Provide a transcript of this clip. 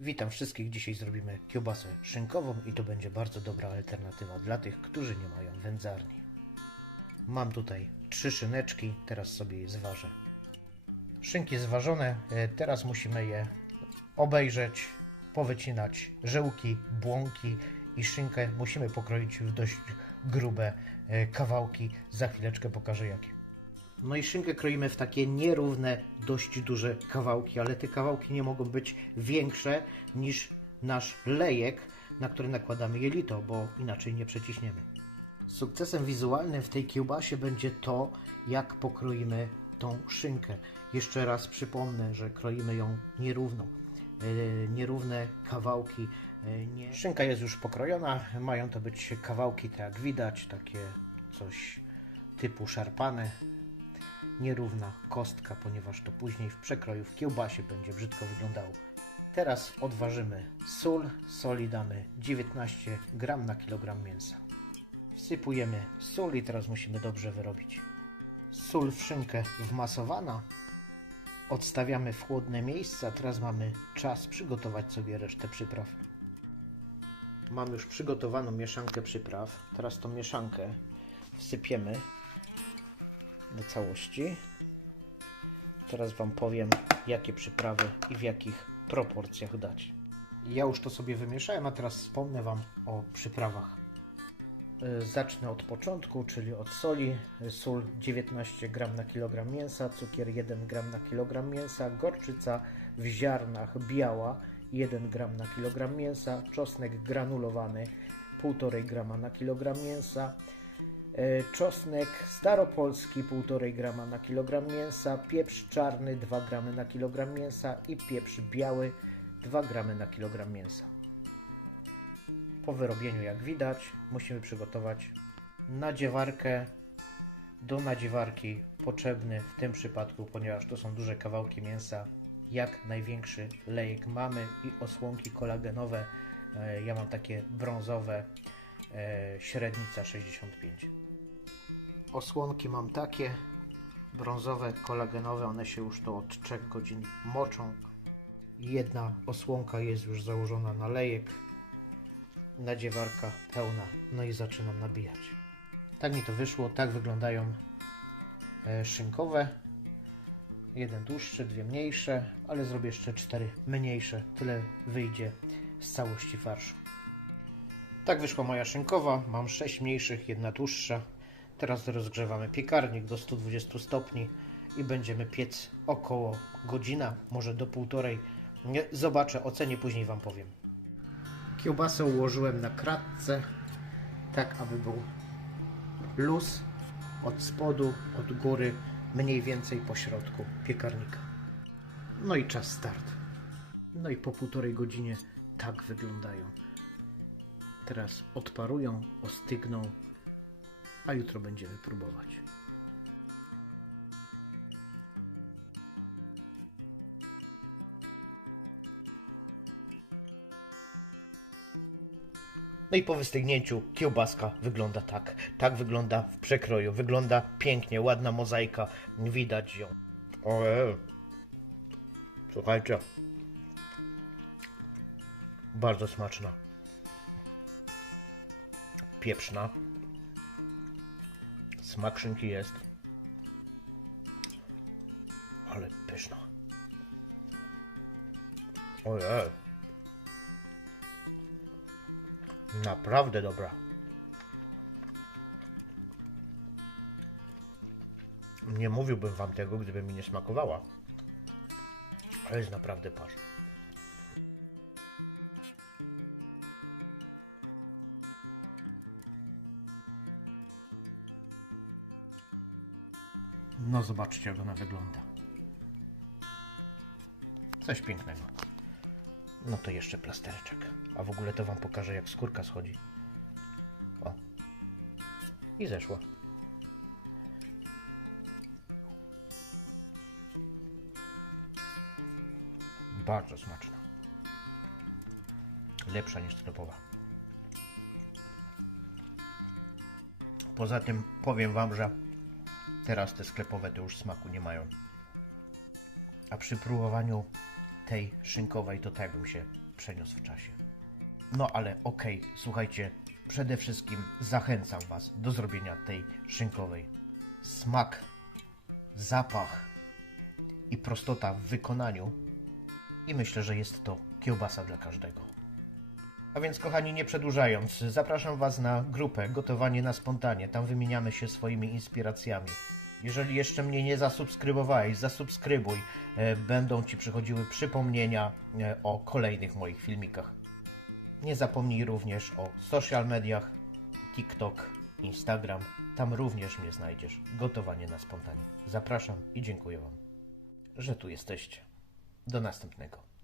Witam wszystkich. Dzisiaj zrobimy kiełbasę szynkową i to będzie bardzo dobra alternatywa dla tych, którzy nie mają wędzarni. Mam tutaj trzy szyneczki, teraz sobie je zważę. Szynki zważone, e, teraz musimy je obejrzeć, powycinać żyłki, błonki i szynkę musimy pokroić w dość grube e, kawałki. Za chwileczkę pokażę jakie. No i szynkę kroimy w takie nierówne, dość duże kawałki, ale te kawałki nie mogą być większe niż nasz lejek, na który nakładamy jelito, bo inaczej nie przeciśniemy. Sukcesem wizualnym w tej kiełbasie będzie to, jak pokroimy tą szynkę. Jeszcze raz przypomnę, że kroimy ją nierówno. E, nierówne kawałki. e, nie... Szynka jest już pokrojona, mają to być kawałki, tak jak widać, takie coś typu szarpane, nierówna kostka, ponieważ to później w przekroju w kiełbasie będzie brzydko wyglądało. Teraz odważymy sól. Soli damy 19 gram na kilogram mięsa. Wsypujemy sól i teraz musimy dobrze wyrobić. Sól w szynkę wmasowana. Odstawiamy w chłodne miejsce, a teraz mamy czas przygotować sobie resztę przypraw. Mam już przygotowaną mieszankę przypraw. Teraz tą mieszankę wsypiemy do całości. Teraz Wam powiem, jakie przyprawy i w jakich proporcjach dać. Ja już to sobie wymieszałem, a teraz wspomnę Wam o przyprawach. Y, Zacznę od początku, czyli od soli. Sól 19 gram na kilogram mięsa, cukier 1 gram na kilogram mięsa, gorczyca w ziarnach biała 1 gram na kilogram mięsa, czosnek granulowany 1,5 grama na kilogram mięsa, czosnek staropolski 1,5 grama na kilogram mięsa, pieprz czarny 2 gramy na kilogram mięsa i pieprz biały 2 gramy na kilogram mięsa. Po wyrobieniu, jak widać, musimy przygotować nadziewarkę. Do nadziewarki potrzebny w tym przypadku, ponieważ to są duże kawałki mięsa, jak największy lejek mamy i osłonki kolagenowe. E, Ja mam takie brązowe, e, średnica 65. Osłonki mam takie brązowe, kolagenowe, one się już to od 3 godzin moczą. Jedna osłonka jest już założona na lejek, nadziewarka pełna, no i zaczynam nabijać. Tak mi to wyszło, tak wyglądają e, szynkowe. Jeden dłuższy, dwie mniejsze, ale zrobię jeszcze cztery mniejsze. Tyle wyjdzie z całości farszu. Tak wyszła moja szynkowa. Mam 6 mniejszych, jedna dłuższa. Teraz rozgrzewamy piekarnik do 120 stopni i będziemy piec około godzina, może do półtorej. Zobaczę, ocenię, później Wam powiem. Kiełbasę ułożyłem na kratce, tak aby był luz od spodu, od góry, mniej więcej po środku piekarnika. No i czas start. No i po półtorej godzinie tak wyglądają. Teraz odparują, ostygną, a jutro będziemy próbować. No i po wystygnięciu kiełbaska wygląda tak. Tak wygląda w przekroju. Wygląda pięknie, ładna mozaika. Widać ją. Ojej. Słuchajcie. Bardzo smaczna. Pieprzna. Smak szynki jest. Ale pyszna. Ojej. Naprawdę dobra. Nie mówiłbym wam tego, gdyby mi nie smakowała. Ale jest naprawdę parz. No zobaczcie jak ona wygląda. Coś pięknego. No to jeszcze plastereczek. A w ogóle to wam pokażę jak skórka schodzi. O. I zeszła. Bardzo smaczna. Lepsza niż sklepowa. Poza tym powiem wam, że teraz te sklepowe to już smaku nie mają. A przy próbowaniu tej szynkowej to tak bym się przeniósł w czasie. No ale okej, słuchajcie, przede wszystkim zachęcam Was do zrobienia tej szynkowej. Smak, zapach i prostota w wykonaniu i myślę, że jest to kiełbasa dla każdego. A więc, kochani, nie przedłużając, zapraszam Was na grupę Gotowanie na Spontanie. Tam wymieniamy się swoimi inspiracjami. Jeżeli jeszcze mnie nie zasubskrybowałeś, zasubskrybuj. E, Będą Ci przychodziły przypomnienia e, o kolejnych moich filmikach. Nie zapomnij również o social mediach, TikTok, Instagram. Tam również mnie znajdziesz. Gotowanie na spontanie. Zapraszam i dziękuję Wam, że tu jesteście. Do następnego.